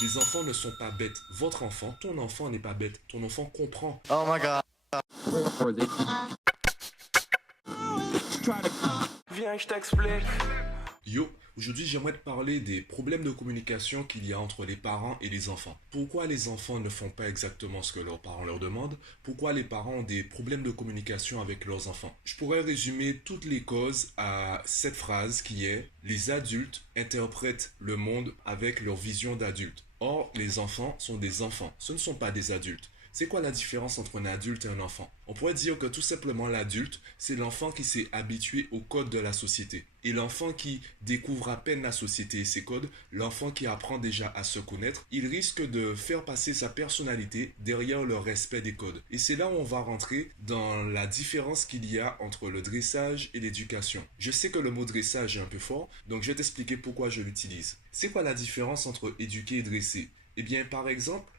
Les enfants ne sont pas bêtes. Votre enfant, ton enfant n'est pas bête. Ton enfant comprend. Oh my god. Viens, je t'explique. Yo, aujourd'hui j'aimerais te parler des problèmes de communication qu'il y a entre les parents et les enfants. Pourquoi les enfants ne font pas exactement ce que leurs parents leur demandent? Pourquoi les parents ont des problèmes de communication avec leurs enfants? Je pourrais résumer toutes les causes à cette phrase qui est: les adultes interprètent le monde avec leur vision d'adulte. Or, les enfants sont des enfants, ce ne sont pas des adultes. C'est quoi la différence entre un adulte et un enfant? On pourrait dire que tout simplement l'adulte, c'est l'enfant qui s'est habitué aux codes de la société. Et l'enfant qui découvre à peine la société et ses codes, l'enfant qui apprend déjà à se connaître, il risque de faire passer sa personnalité derrière le respect des codes. Et c'est là où on va rentrer dans la différence qu'il y a entre le dressage et l'éducation. Je sais que le mot dressage est un peu fort, donc je vais t'expliquer pourquoi je l'utilise. C'est quoi la différence entre éduquer et dresser? Eh bien, par exemple,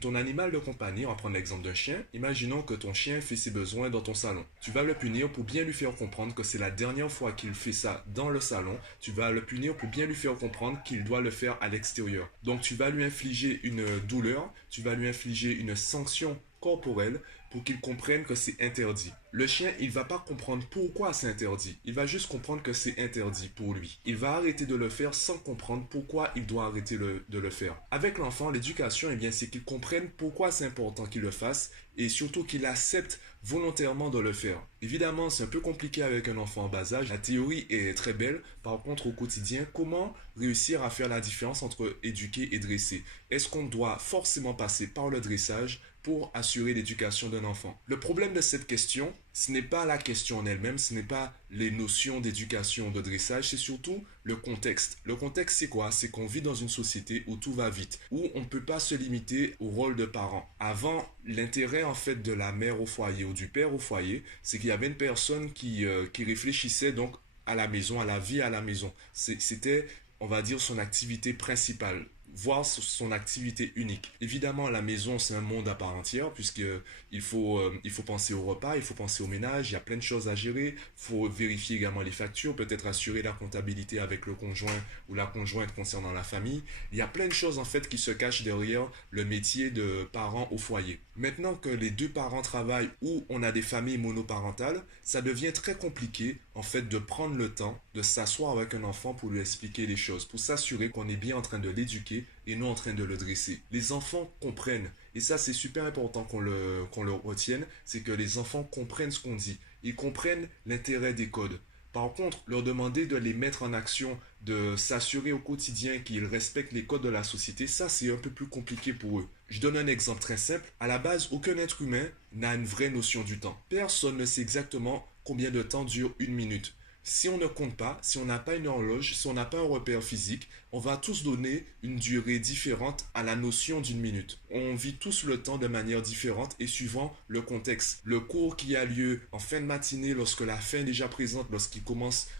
ton animal de compagnie, on va prendre l'exemple d'un chien. Imaginons que ton chien fait ses besoins dans ton salon. Tu vas le punir pour bien lui faire comprendre que c'est la dernière fois qu'il fait ça dans le salon. Tu vas le punir pour bien lui faire comprendre qu'il doit le faire à l'extérieur. Donc tu vas lui infliger une douleur, tu vas lui infliger une sanction corporelle pour qu'il comprenne que c'est interdit. Le chien, il va pas comprendre pourquoi c'est interdit. Il va juste comprendre que c'est interdit pour lui. Il va arrêter de le faire sans comprendre pourquoi il doit arrêter de le faire. Avec l'enfant, l'éducation, eh bien, c'est qu'il comprenne pourquoi c'est important qu'il le fasse et surtout qu'il accepte volontairement de le faire. Évidemment, c'est un peu compliqué avec un enfant en bas âge. La théorie est très belle. Par contre, au quotidien, comment réussir à faire la différence entre éduquer et dresser? Est-ce qu'on doit forcément passer par le dressage pour assurer l'éducation d'un enfant? Le problème de cette question, ce n'est pas la question en elle-même, ce n'est pas les notions d'éducation ou de dressage, c'est surtout le contexte. Le contexte, c'est quoi? C'est qu'on vit dans une société où tout va vite, où on ne peut pas se limiter au rôle de parent. Avant, l'intérêt en fait de la mère au foyer ou du père au foyer, c'est qu'il y avait une personne qui réfléchissait donc à la maison, à la vie à la maison. C'était, on va dire, son activité principale, voire son activité unique. Évidemment, la maison, c'est un monde à part entière, puisqu'il faut penser au repas, il faut penser au ménage, il y a plein de choses à gérer, il faut vérifier également les factures, peut-être assurer la comptabilité avec le conjoint ou la conjointe concernant la famille. Il y a plein de choses en fait qui se cachent derrière le métier de parent au foyer. Maintenant que les deux parents travaillent ou on a des familles monoparentales, ça devient très compliqué en fait de prendre le temps de s'asseoir avec un enfant pour lui expliquer les choses, pour s'assurer qu'on est bien en train de l'éduquer et non en train de le dresser. Les enfants comprennent, et ça c'est super important qu'on le retienne, c'est que les enfants comprennent ce qu'on dit, ils comprennent l'intérêt des codes. Par contre, leur demander de les mettre en action, de s'assurer au quotidien qu'ils respectent les codes de la société, ça c'est un peu plus compliqué pour eux. Je donne un exemple très simple. À la base, aucun être humain n'a une vraie notion du temps. Personne ne sait exactement combien de temps dure une minute. Si on ne compte pas, si on n'a pas une horloge, si on n'a pas un repère physique, on va tous donner une durée différente à la notion d'une minute. On vit tous le temps de manière différente et suivant le contexte. Le cours qui a lieu en fin de matinée, lorsque la faim est déjà présente,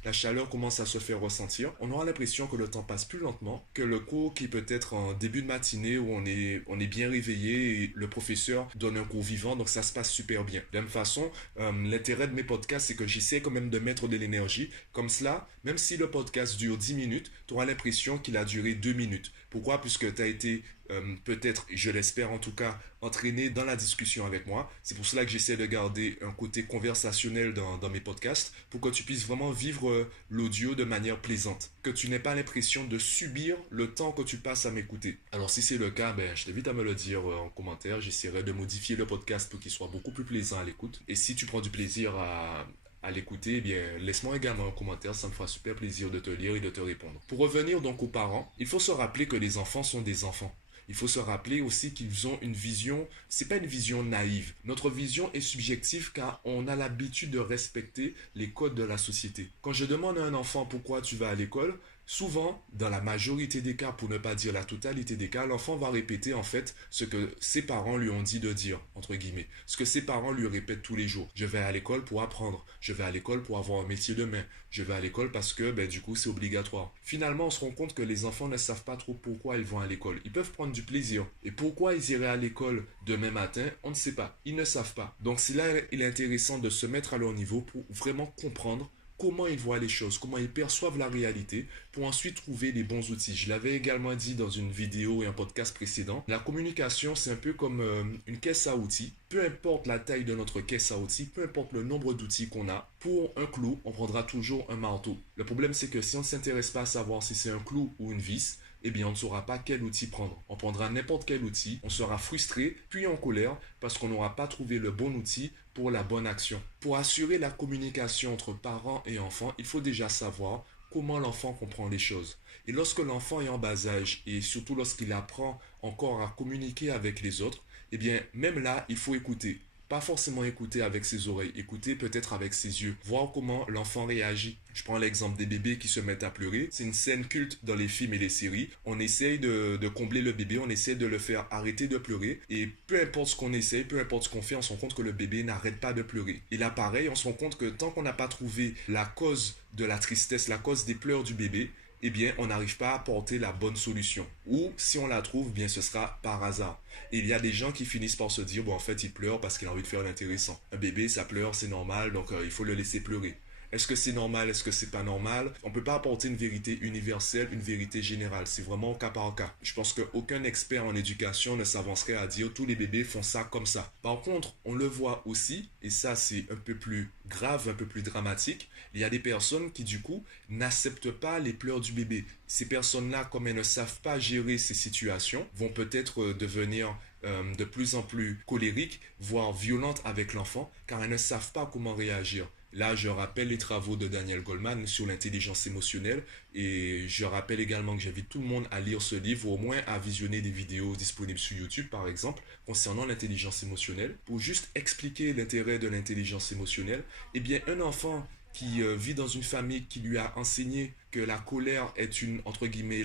la chaleur commence à se faire ressentir, on aura l'impression que le temps passe plus lentement que le cours qui peut être en début de matinée où on est bien réveillé et le professeur donne un cours vivant, donc ça se passe super bien. De la même façon, l'intérêt de mes podcasts, c'est que j'essaie quand même de mettre de l'énergie. Comme cela, même si le podcast dure 10 minutes, tu auras l'impression qu'il a duré 2 minutes. Pourquoi? Puisque tu as été peut-être, je l'espère en tout cas, entraîné dans la discussion avec moi. C'est pour cela que j'essaie de garder un côté conversationnel dans mes podcasts pour que tu puisses vraiment vivre l'audio de manière plaisante. Que tu n'aies pas l'impression de subir le temps que tu passes à m'écouter. Alors si c'est le cas, je t'invite à me le dire en commentaire. J'essaierai de modifier le podcast pour qu'il soit beaucoup plus plaisant à l'écoute. Et si tu prends du plaisir à l'écouter, eh bien, laisse-moi également un commentaire, ça me fera super plaisir de te lire et de te répondre. Pour revenir donc aux parents, il faut se rappeler que les enfants sont des enfants. Il faut se rappeler aussi qu'ils ont une vision, c'est pas une vision naïve. Notre vision est subjective car on a l'habitude de respecter les codes de la société. Quand je demande à un enfant pourquoi tu vas à l'école, souvent, dans la majorité des cas, pour ne pas dire la totalité des cas, l'enfant va répéter en fait ce que ses parents lui ont dit de dire, entre guillemets. Ce que ses parents lui répètent tous les jours. Je vais à l'école pour apprendre. Je vais à l'école pour avoir un métier de main. Je vais à l'école parce que, du coup, c'est obligatoire. Finalement, on se rend compte que les enfants ne savent pas trop pourquoi ils vont à l'école. Ils peuvent prendre du plaisir. Et pourquoi ils iraient à l'école demain matin, on ne sait pas. Ils ne savent pas. Donc, c'est là, il est intéressant de se mettre à leur niveau pour vraiment comprendre comment ils voient les choses, comment ils perçoivent la réalité, pour ensuite trouver les bons outils. Je l'avais également dit dans une vidéo et un podcast précédent, la communication, c'est un peu comme une caisse à outils. Peu importe la taille de notre caisse à outils, peu importe le nombre d'outils qu'on a, pour un clou, on prendra toujours un marteau. Le problème, c'est que si on ne s'intéresse pas à savoir si c'est un clou ou une vis, eh bien, on ne saura pas quel outil prendre. On prendra n'importe quel outil, on sera frustré, puis en colère, parce qu'on n'aura pas trouvé le bon outil pour la bonne action. Pour assurer la communication entre parents et enfants, il faut déjà savoir comment l'enfant comprend les choses. Et lorsque l'enfant est en bas âge, et surtout lorsqu'il apprend encore à communiquer avec les autres, eh bien, même là, il faut écouter. Pas forcément écouter avec ses oreilles, écouter peut-être avec ses yeux, voir comment l'enfant réagit. Je prends l'exemple des bébés qui se mettent à pleurer. C'est une scène culte dans les films et les séries. On essaye de combler le bébé, on essaie de le faire arrêter de pleurer. Et peu importe ce qu'on essaye, peu importe ce qu'on fait, on se rend compte que le bébé n'arrête pas de pleurer. Et là, pareil, on se rend compte que tant qu'on n'a pas trouvé la cause de la tristesse, la cause des pleurs du bébé, eh bien, on n'arrive pas à apporter la bonne solution. Ou, si on la trouve, bien, ce sera par hasard. Et il y a des gens qui finissent par se dire, bon, en fait, il pleure parce qu'il a envie de faire l'intéressant. Un bébé, ça pleure, c'est normal, donc il faut le laisser pleurer. Est-ce que c'est normal? Est-ce que c'est pas normal? On ne peut pas apporter une vérité universelle, une vérité générale. C'est vraiment au cas par cas. Je pense qu'aucun expert en éducation ne s'avancerait à dire tous les bébés font ça comme ça. Par contre, on le voit aussi, et ça c'est un peu plus grave, un peu plus dramatique, il y a des personnes qui du coup n'acceptent pas les pleurs du bébé. Ces personnes-là, comme elles ne savent pas gérer ces situations, vont peut-être devenir de plus en plus colériques, voire violentes avec l'enfant, car elles ne savent pas comment réagir. Là, je rappelle les travaux de Daniel Goleman sur l'intelligence émotionnelle et je rappelle également que j'invite tout le monde à lire ce livre ou au moins à visionner des vidéos disponibles sur YouTube par exemple concernant l'intelligence émotionnelle pour juste expliquer l'intérêt de l'intelligence émotionnelle. Eh bien, un enfant qui vit dans une famille qui lui a enseigné que la colère est une, entre guillemets,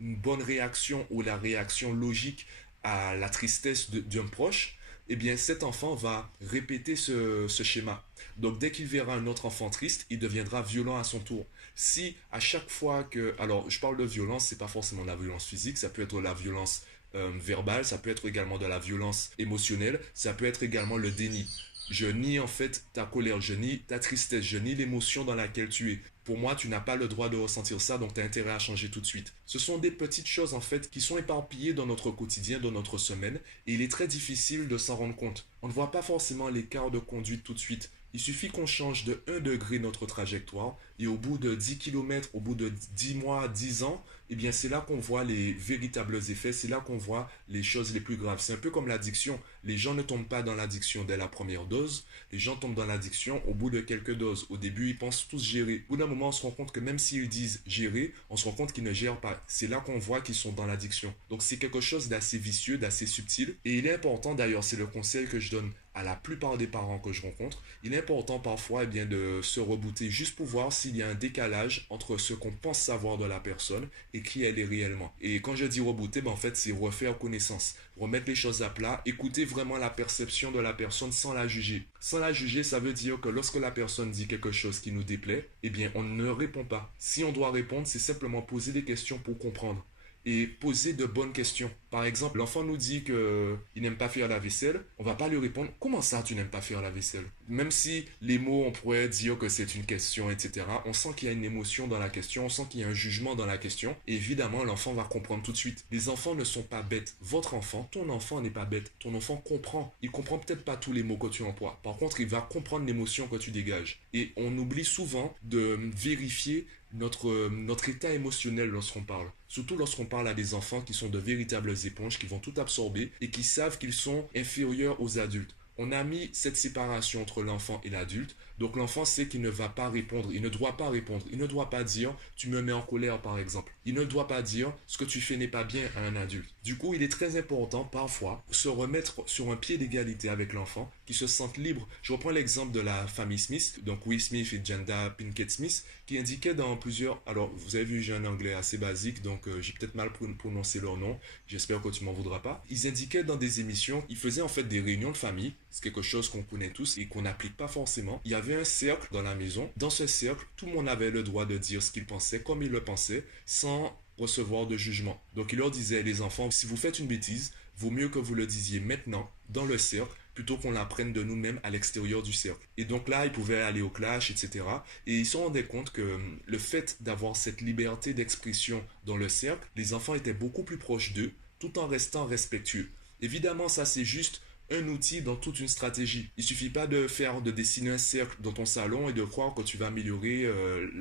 une bonne réaction ou la réaction logique à la tristesse d'un proche, eh bien cet enfant va répéter ce schéma. Donc dès qu'il verra un autre enfant triste, il deviendra violent à son tour. Si à chaque fois que... Alors je parle de violence, c'est pas forcément de la violence physique, ça peut être la violence verbale, ça peut être également de la violence émotionnelle, ça peut être également le déni. Je nie en fait ta colère, je nie ta tristesse, je nie l'émotion dans laquelle tu es. Pour moi, tu n'as pas le droit de ressentir ça, donc tu as intérêt à changer tout de suite. Ce sont des petites choses en fait qui sont éparpillées dans notre quotidien, dans notre semaine, et il est très difficile de s'en rendre compte. On ne voit pas forcément l'écart de conduite tout de suite. Il suffit qu'on change de 1 degré notre trajectoire, et au bout de 10 km, au bout de 10 mois, 10 ans, eh bien c'est là qu'on voit les véritables effets, c'est là qu'on voit les choses les plus graves. C'est un peu comme l'addiction. Les gens ne tombent pas dans l'addiction dès la première dose, les gens tombent dans l'addiction au bout de quelques doses. Au début, ils pensent tous gérer. Au bout d'un moment, on se rend compte que même s'ils disent gérer, on se rend compte qu'ils ne gèrent pas. C'est là qu'on voit qu'ils sont dans l'addiction. Donc c'est quelque chose d'assez vicieux, d'assez subtil. Et il est important d'ailleurs, c'est le conseil que je donne à la plupart des parents que je rencontre, il est important parfois de se rebooter juste pour voir s'il y a un décalage entre ce qu'on pense savoir de la personne et qui elle est réellement. Et quand je dis rebooter, en fait c'est refaire connaissance, remettre les choses à plat, écouter vraiment la perception de la personne sans la juger. Sans la juger, ça veut dire que lorsque la personne dit quelque chose qui nous déplaît, eh bien on ne répond pas. Si on doit répondre, c'est simplement poser des questions pour comprendre. Et poser de bonnes questions. Par exemple, l'enfant nous dit qu'il n'aime pas faire la vaisselle, on va pas lui répondre comment ça tu n'aimes pas faire la vaisselle. Même si les mots on pourrait dire que c'est une question, etc. On sent qu'il y a une émotion dans la question, on sent qu'il y a un jugement dans la question. Et évidemment, l'enfant va comprendre tout de suite. Les enfants ne sont pas bêtes. Votre enfant, ton enfant n'est pas bête. Ton enfant comprend. Il comprend peut-être pas tous les mots que tu emploies. Par contre, il va comprendre l'émotion que tu dégages. Et on oublie souvent de vérifier notre état émotionnel lorsqu'on parle. Surtout lorsqu'on parle à des enfants qui sont de véritables éponges, qui vont tout absorber et qui savent qu'ils sont inférieurs aux adultes. On a mis cette séparation entre l'enfant et l'adulte, donc l'enfant sait qu'il ne va pas répondre, il ne doit pas répondre, il ne doit pas dire « tu me mets en colère » par exemple. Il ne doit pas dire « ce que tu fais n'est pas bien » à un adulte. Du coup, il est très important parfois de se remettre sur un pied d'égalité avec l'enfant, qui se sente libre. Je reprends l'exemple de la famille Smith, donc Will Smith et Jada Pinkett Smith, qui indiquaient dans plusieurs... Alors, vous avez vu, j'ai un anglais assez basique, donc j'ai peut-être mal prononcé leur nom, j'espère que tu m'en voudras pas. Ils indiquaient dans des émissions, ils faisaient en fait des réunions de famille, c'est quelque chose qu'on connaît tous et qu'on n'applique pas forcément. Il y avait un cercle dans la maison. Dans ce cercle, tout le monde avait le droit de dire ce qu'il pensait, comme il le pensait, sans recevoir de jugement. Donc il leur disait, les enfants, si vous faites une bêtise, vaut mieux que vous le disiez maintenant, dans le cercle, plutôt qu'on l'apprenne de nous-mêmes à l'extérieur du cercle. Et donc là, ils pouvaient aller au clash, etc. Et ils se rendaient compte que le fait d'avoir cette liberté d'expression dans le cercle, les enfants étaient beaucoup plus proches d'eux, tout en restant respectueux. Évidemment, ça c'est juste un outil dans toute une stratégie. Il suffit pas de dessiner un cercle dans ton salon et de croire que tu vas améliorer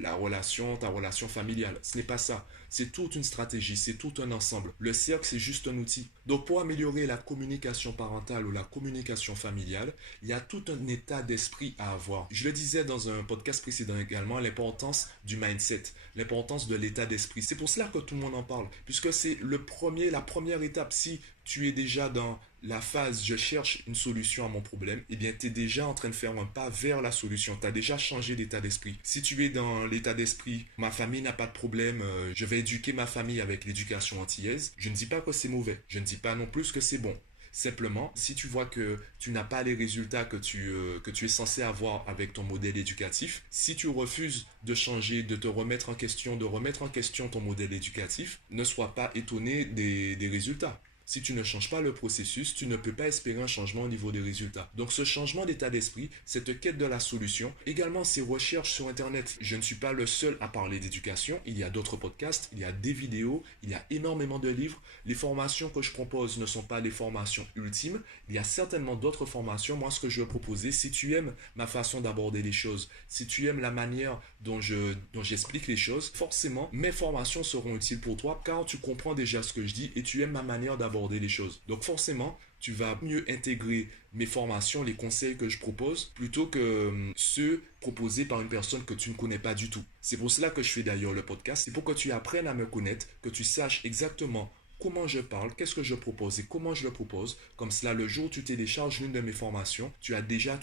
ta relation familiale. Ce n'est pas ça. C'est toute une stratégie, c'est tout un ensemble. Le cercle, c'est juste un outil. Donc pour améliorer la communication parentale ou la communication familiale, il y a tout un état d'esprit à avoir. Je le disais dans un podcast précédent également, l'importance du mindset, l'importance de l'état d'esprit. C'est pour cela que tout le monde en parle, puisque c'est la première étape. Si tu es déjà dans la phase je cherche une solution à mon problème, eh bien tu es déjà en train de faire un pas vers la solution. Tu as déjà changé d'état d'esprit. Si tu es dans l'état d'esprit ma famille n'a pas de problème, je vais éduquer ma famille avec l'éducation antillaise, je ne dis pas que c'est mauvais. Je ne dis pas non plus que c'est bon. Simplement, si tu vois que tu n'as pas les résultats que tu es censé avoir avec ton modèle éducatif, si tu refuses de changer, de te remettre en question, de remettre en question ton modèle éducatif, ne sois pas étonné des résultats. Si tu ne changes pas le processus, tu ne peux pas espérer un changement au niveau des résultats. Donc ce changement d'état d'esprit, cette quête de la solution, également ces recherches sur Internet. Je ne suis pas le seul à parler d'éducation, il y a d'autres podcasts, il y a des vidéos, il y a énormément de livres. Les formations que je propose ne sont pas les formations ultimes, il y a certainement d'autres formations. Moi, ce que je veux proposer, si tu aimes ma façon d'aborder les choses, si tu aimes la manière dont j'explique les choses, forcément, mes formations seront utiles pour toi car tu comprends déjà ce que je dis et tu aimes ma manière d'aborder les choses. Donc forcément, tu vas mieux intégrer mes formations, les conseils que je propose, plutôt que ceux proposés par une personne que tu ne connais pas du tout. C'est pour cela que je fais d'ailleurs le podcast. C'est pour que tu apprennes à me connaître, que tu saches exactement comment je parle, qu'est-ce que je propose et comment je le propose. Comme cela, le jour où tu télécharges l'une de mes formations, tu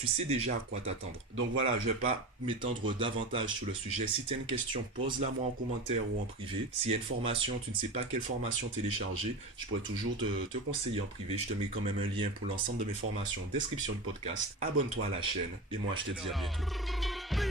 sais déjà à quoi t'attendre. Donc voilà, je ne vais pas m'étendre davantage sur le sujet. Si tu as une question, pose-la moi en commentaire ou en privé. S'il y a une formation, tu ne sais pas quelle formation télécharger, je pourrais toujours te conseiller en privé. Je te mets quand même un lien pour l'ensemble de mes formations en description du podcast. Abonne-toi à la chaîne et moi je te dis à bientôt.